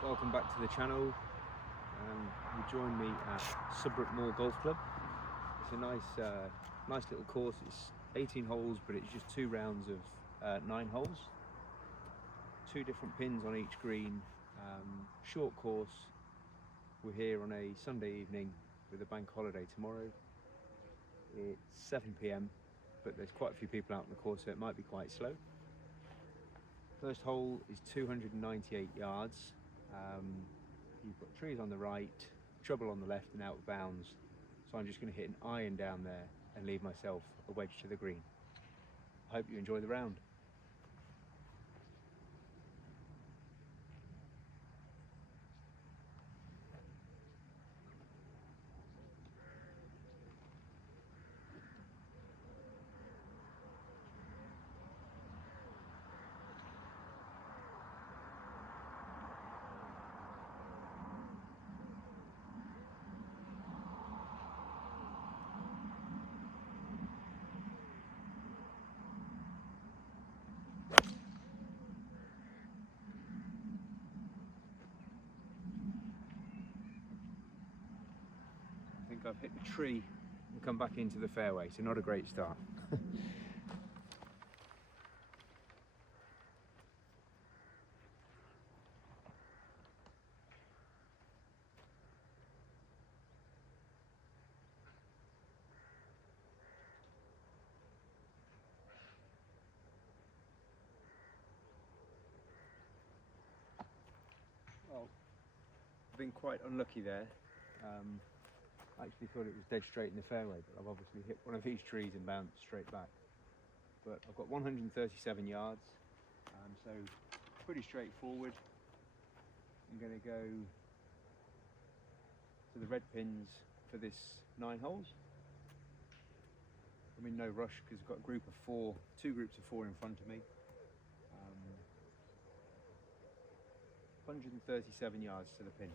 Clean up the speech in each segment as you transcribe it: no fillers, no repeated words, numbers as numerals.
welcome back to the channel. You join me at Subbrook Moor Golf Club. It's a nice little course. It's 18 holes, but it's just 2 rounds of 9 holes. 2 different pins on each green. Short course. We're here on a Sunday evening with a bank holiday tomorrow. It's 7 p.m, but there's quite a few people out on the course, so it might be quite slow. First hole is 298 yards. You've got trees on the right, trouble on the left and out of bounds. So I'm just going to hit an iron down there and leave myself a wedge to the green. I hope you enjoy the round. I think I've hit the tree and come back into the fairway, so not a great start. Well, I've been quite unlucky there. I actually thought it was dead straight in the fairway, but I've obviously hit one of these trees and bounced straight back. But I've got 137 yards, so pretty straightforward. I'm going to go to the red pins for this 9 holes. I'm in no rush because I've got a group of 4, 2 groups of 4 in front of me. 137 yards to the pin.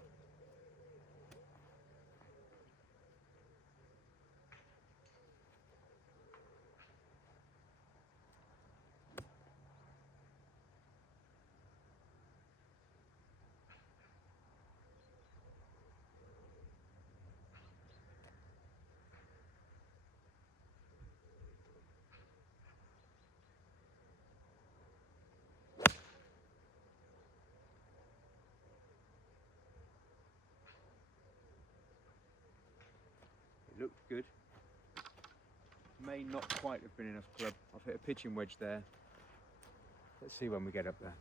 It looked good. May not quite have been enough club. I've hit a pitching wedge there. Let's see when we get up there.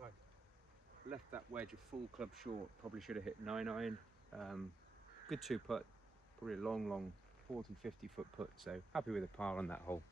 Right. Left that wedge a full club short. Probably should have hit 9 iron. Good 2 putt. Probably a long 40-50 foot putt. So happy with a par on that hole.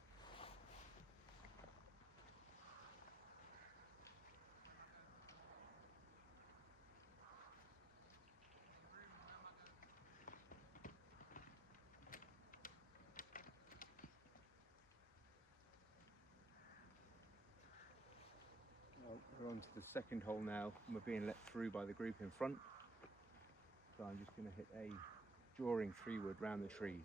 We're on to the second hole now, and we're being let through by the group in front. So I'm just going to hit a drawing 3-wood round the trees.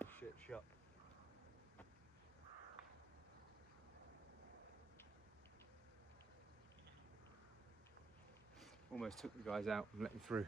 That's a shit shot. Almost took the guys out and let them through.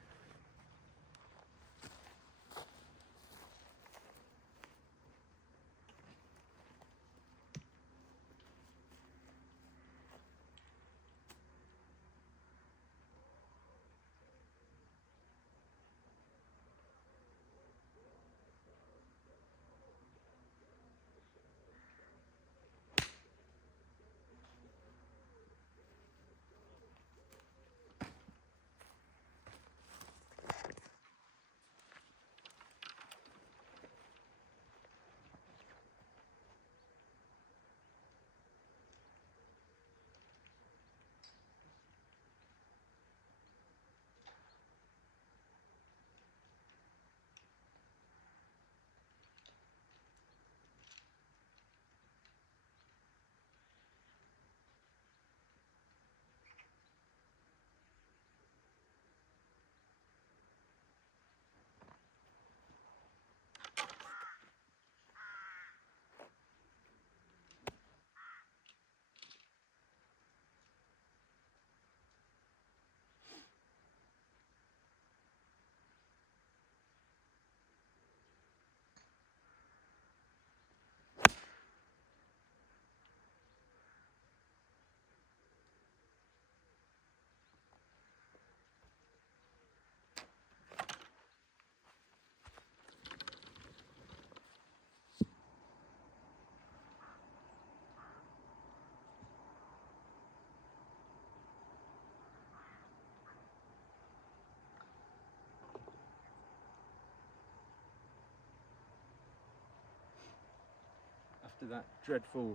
After that dreadful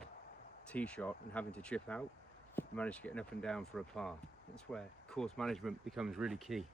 tee shot and having to chip out, I managed to get an up and down for a par. That's where course management becomes really key.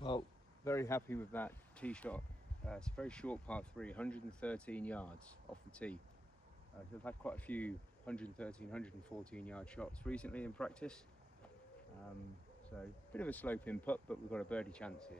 Well, very happy with that tee shot. It's a very short par 3, 113 yards off the tee. So I've had quite a few 113, 114 yard shots recently in practice. So a bit of a slope in putt, but we've got a birdie chance here.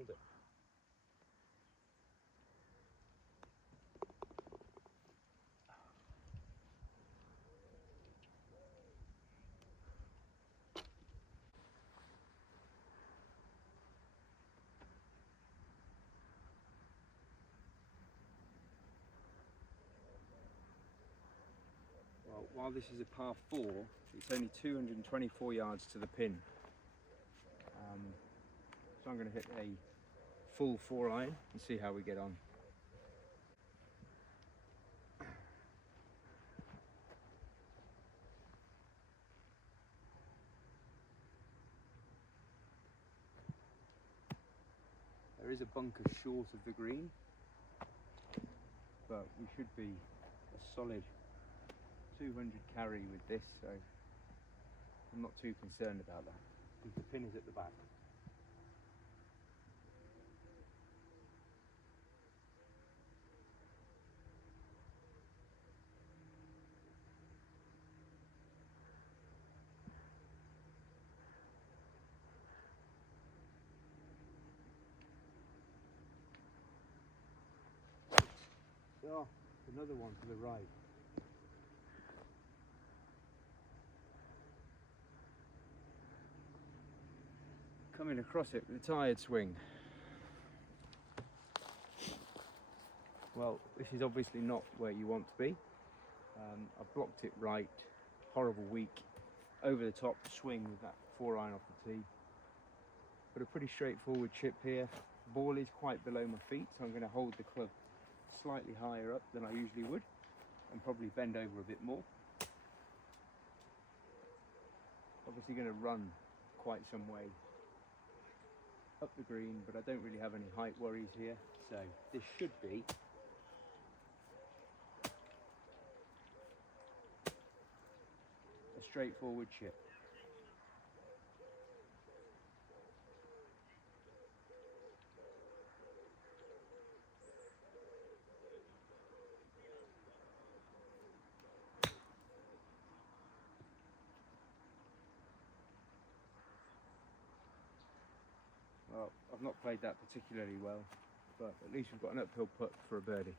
called it. Well, while this is a par 4, it's only 224 yards to the pin. So I'm going to hit a full 4-iron and see how we get on. There is a bunker short of the green, but we should be a solid 200 carry with this, so I'm not too concerned about that because the pin is at the back. Oh, another one to the right. Coming across it with a tired swing. Well, this is obviously not where you want to be. I blocked it right, horrible weak, over the top swing with that 4-iron off the tee. But a pretty straightforward chip here. Ball is quite below my feet, so I'm going to hold the club slightly higher up than I usually would and probably bend over a bit more. Obviously going to run quite some way up the green, but I don't really have any height worries here, so this should be a straightforward chip. Well, I've not played that particularly well, but at least we've got an uphill putt for a birdie.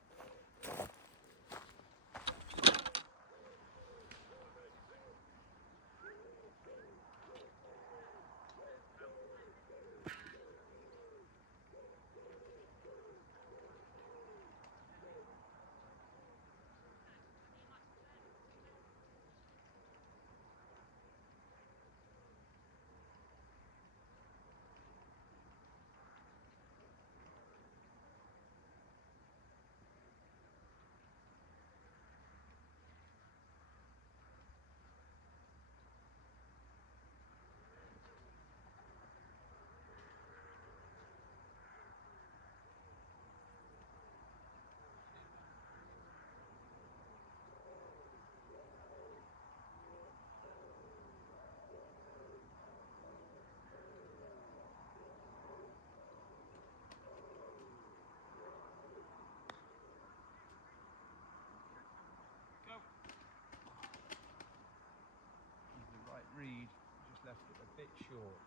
The right read, just left it a bit short.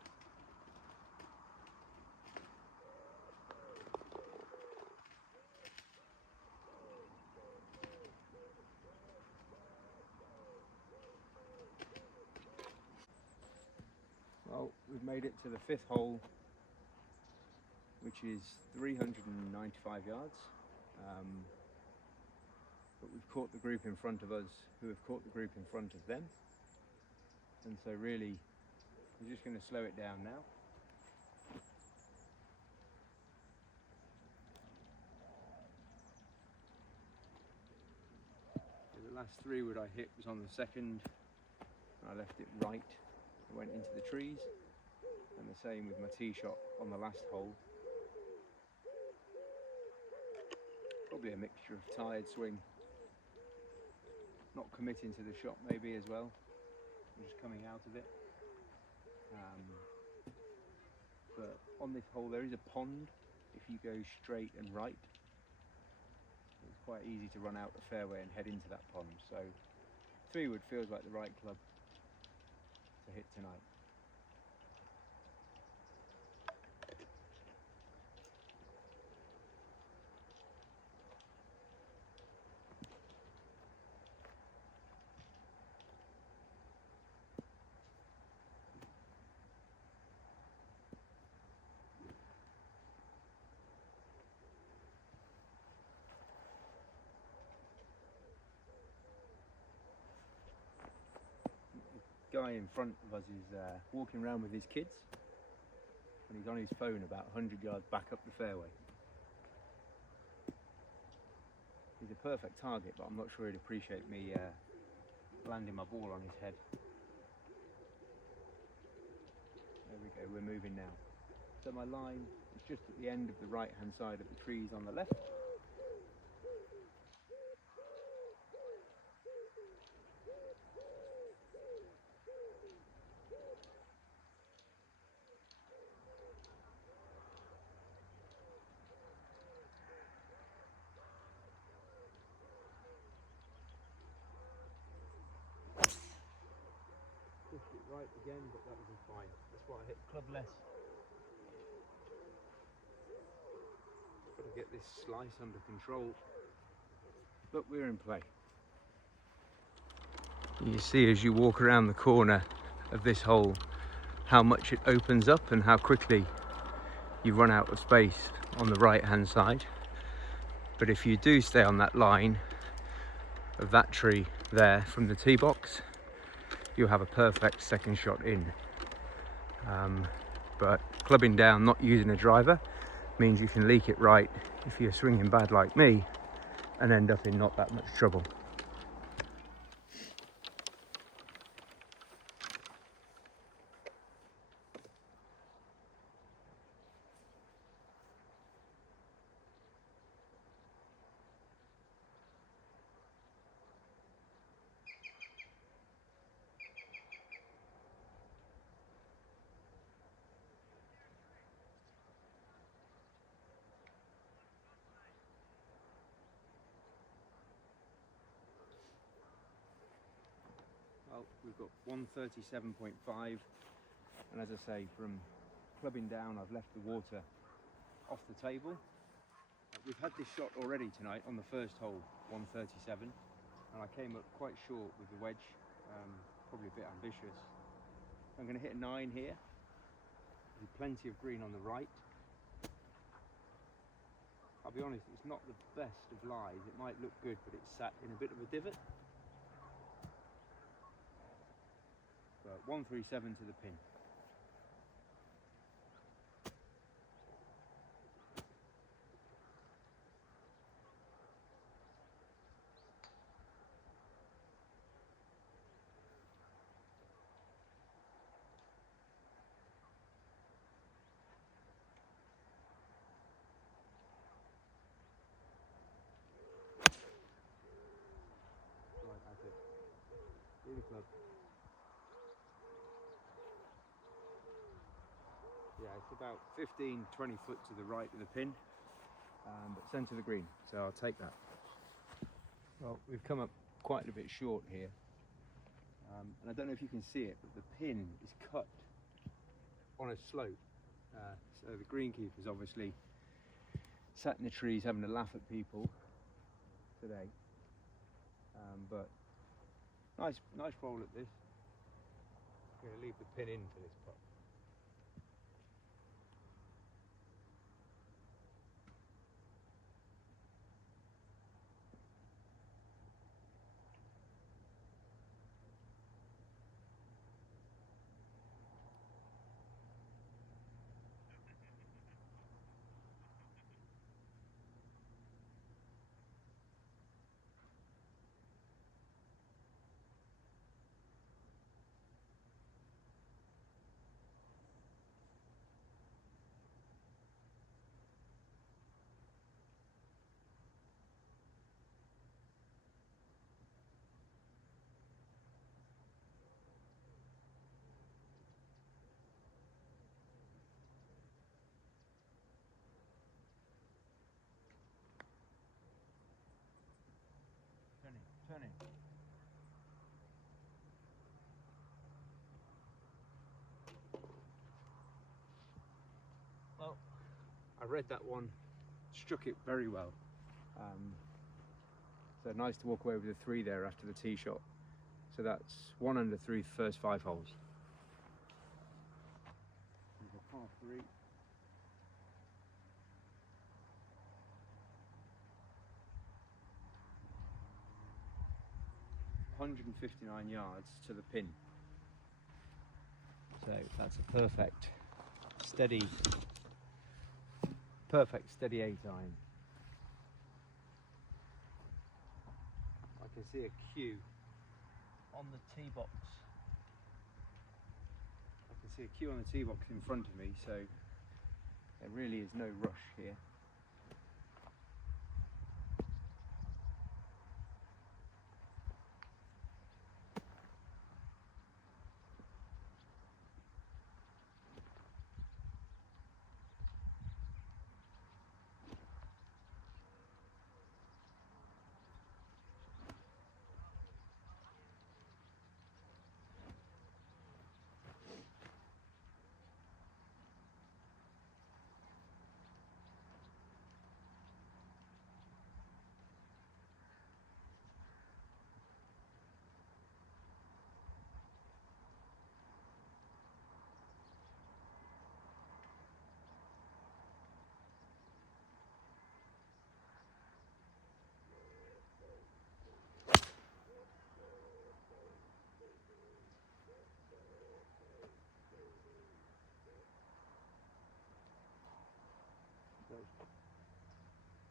Well, we've made it to the 5th hole, which is 395 yards. But we've caught the group in front of us who have caught the group in front of them. And so really, we're just going to slow it down now. So the last 3-wood I hit was on the 2nd. I left it right. It went into the trees. And the same with my tee shot on the last hole. Probably a mixture of tired swing, not committing to the shot maybe as well, and just coming out of it. But on this hole there is a pond if you go straight and right. It's quite easy to run out the fairway and head into that pond. So 3-wood feels like the right club to hit tonight. guy in front of us is walking around with his kids, and he's on his phone about 100 yards back up the fairway. He's a perfect target, but I'm not sure he'd appreciate me landing my ball on his head. There we go, we're moving now. So my line is just at the end of the right hand side of the trees on the left. Pushed it right again, but that wasn't fine. That's why I hit club less. Got to get this slice under control. But we're in play. You see as you walk around the corner of this hole how much it opens up and how quickly you run out of space on the right hand side. But if you do stay on that line of that tree there from the tee box, you'll have a perfect second shot in. But clubbing down, not using a driver, means you can leak it right if you're swinging bad like me and end up in not that much trouble. Well, we've got 137.5, and as I say, from clubbing down, I've left the water off the table. We've had this shot already tonight on the first hole, 137, and I came up quite short with the wedge, probably a bit ambitious. I'm going to hit a 9 here, with plenty of green on the right. I'll be honest, it's not the best of lies. It might look good, but it's sat in a bit of a divot. But 137 to the pin. Right, that's it. Through the club. Yeah, it's about 15, 20 foot to the right of the pin, but centre of the green, so I'll take that. Well, we've come up quite a bit short here, and I don't know if you can see it, but the pin is cut on a slope, so the greenkeeper's obviously sat in the trees having a laugh at people today, but nice roll at this. I'm going to leave the pin in for this putt. Turn in. Well, I read that one, struck it very well. So nice to walk away with a 3 there after the tee shot. So that's 1 under through the first 5 holes. There's a par 3. .159 yards to the pin. So that's a perfect steady 8 iron. I can see a cue on the tee box. I can see a cue on the tee box in front of me, so there really is no rush here.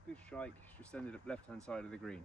Good strike, just ended up left hand side of the green.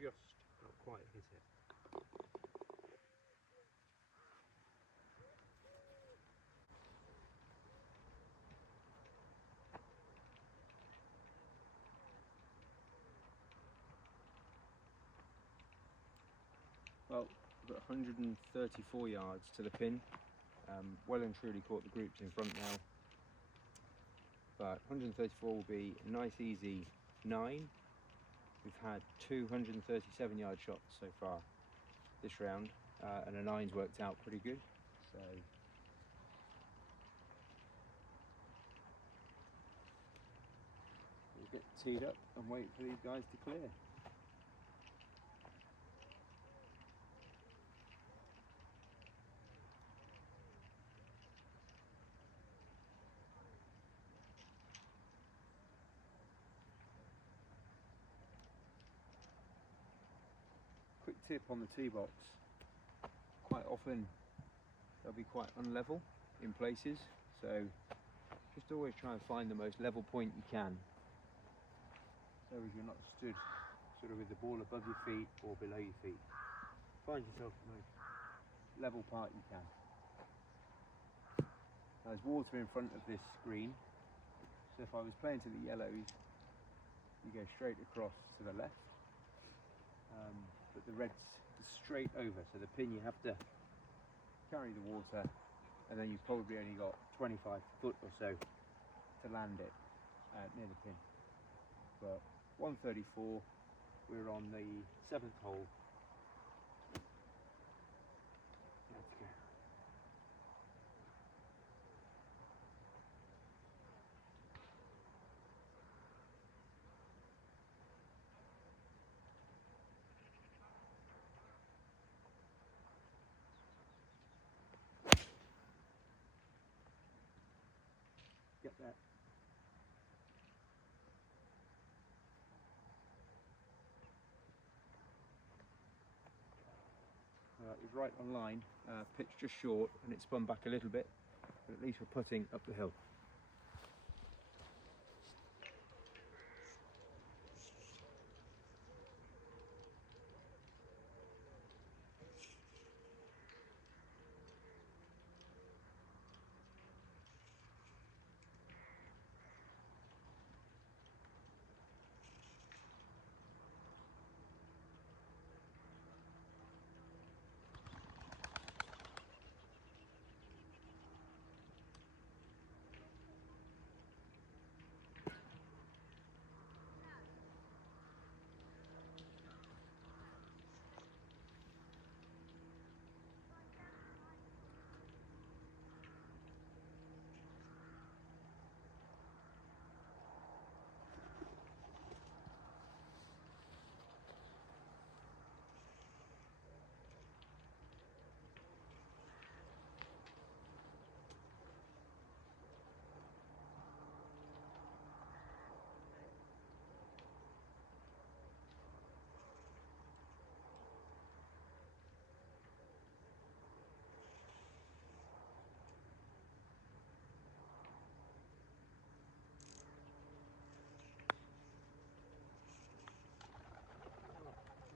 Just not quite hit it. Well, we've got 134 yards to the pin. Well and truly caught the groups in front now. But 134 will be a nice easy 9. We've had 237 yard shots so far this round, and a 9's worked out pretty good. So we'll get teed up and wait for these guys to clear. Quick tip on the tee box, quite often they'll be quite unlevel in places, so just always try and find the most level point you can, so as you're not stood sort of with the ball above your feet or below your feet. Find yourself the most level part you can. Now, there's water in front of this green, so if I was playing to the yellows, you go straight across to the left, but the red's straight over, so the pin you have to carry the water, and then you've probably only got 25 foot or so to land it near the pin. But 134, we're on the 7th hole. Let's go. Yep. that. It was right on line, pitched just short, and it spun back a little bit, but at least we're putting up the hill.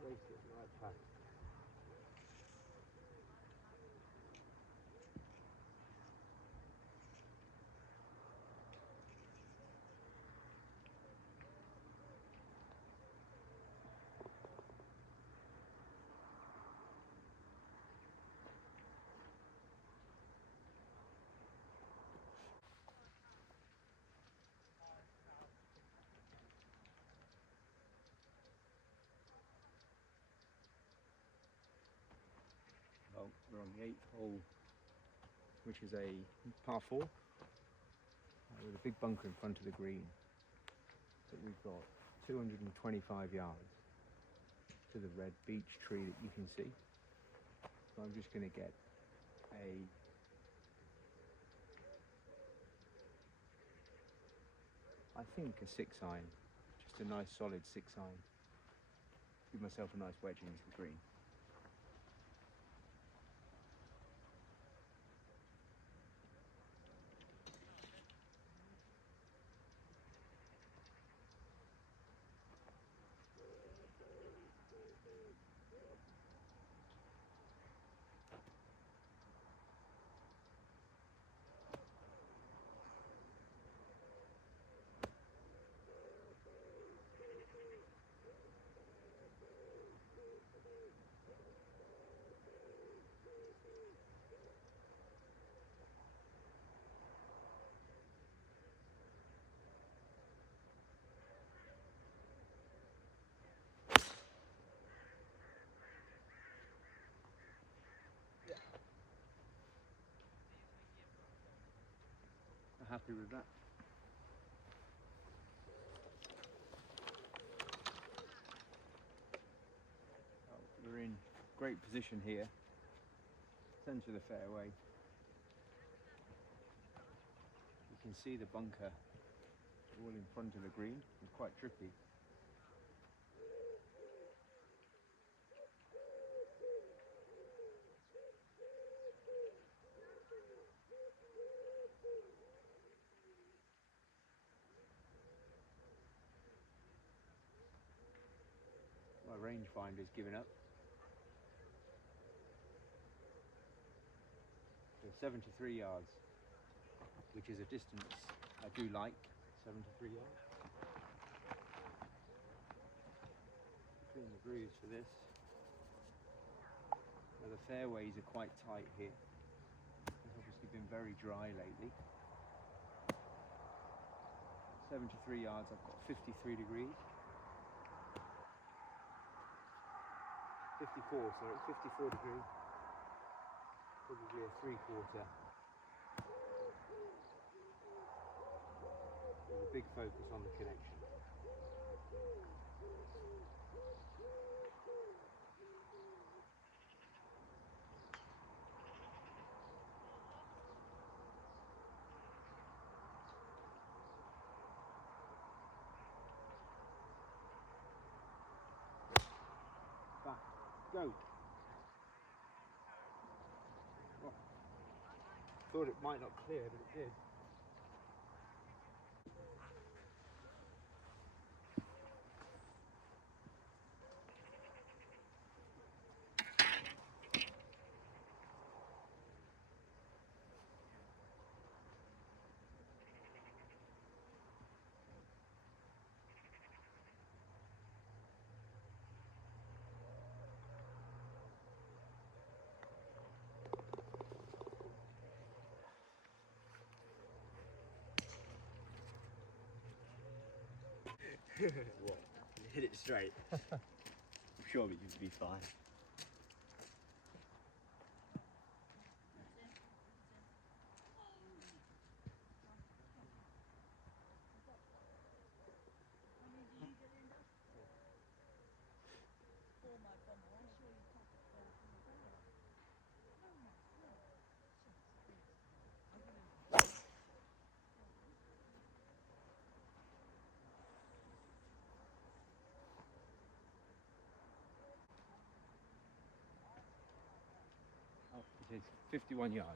Race it right past. Well, we're on the 8th hole, which is a par 4, with a big bunker in front of the green. But we've got 225 yards to the red beech tree that you can see. So I'm just going to get I think a 6-iron, just a nice solid 6-iron. Give myself a nice wedge into the green. Happy with that. Well, we're in great position here, centre of the fairway. You can see the bunker all in front of the green. It's quite tricky. My rangefinder's given up. So 73 yards, which is a distance I do like, 73 yards. Clean the grooves for this. Now the fairways are quite tight here. It's obviously been very dry lately. 73 yards, I've got 53 degrees. 54, sorry, 54 degrees. Probably a 3/4. With a big focus on the connection. Go. Oh, thought it might not clear, but it did. What? Hit it straight. Surely you'd be fine. Oh, it is 51 yards.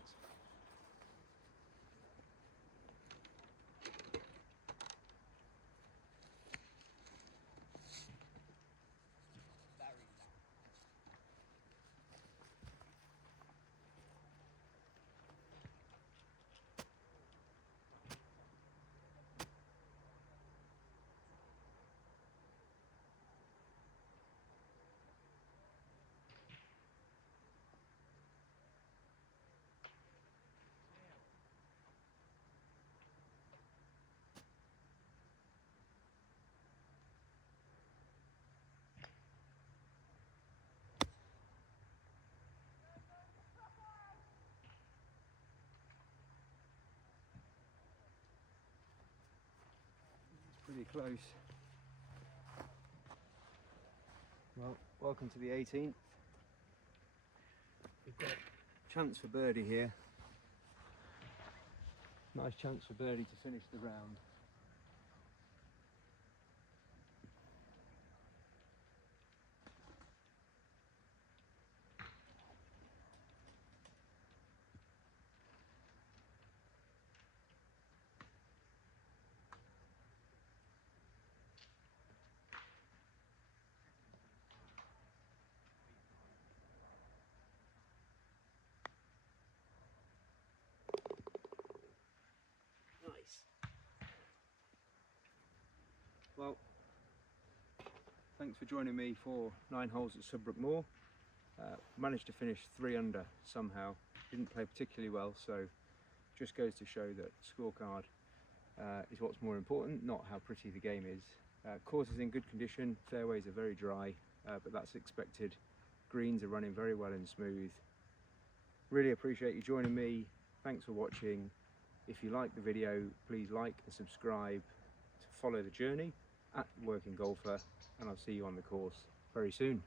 Pretty close. Well, welcome to the 18th. We've got a chance for birdie here. Nice chance for birdie to finish the round. Nice. Well, thanks for joining me for 9 holes at Sudbrook Moor. Managed to finish 3 under somehow. Didn't play particularly well, so just goes to show that scorecard is what's more important, not how pretty the game is. Course is in good condition, fairways are very dry, but that's expected. Greens are running very well and smooth. Really appreciate you joining me. Thanks for watching. If you like the video, please like and subscribe to follow the journey at Working Golfer, and I'll see you on the course very soon.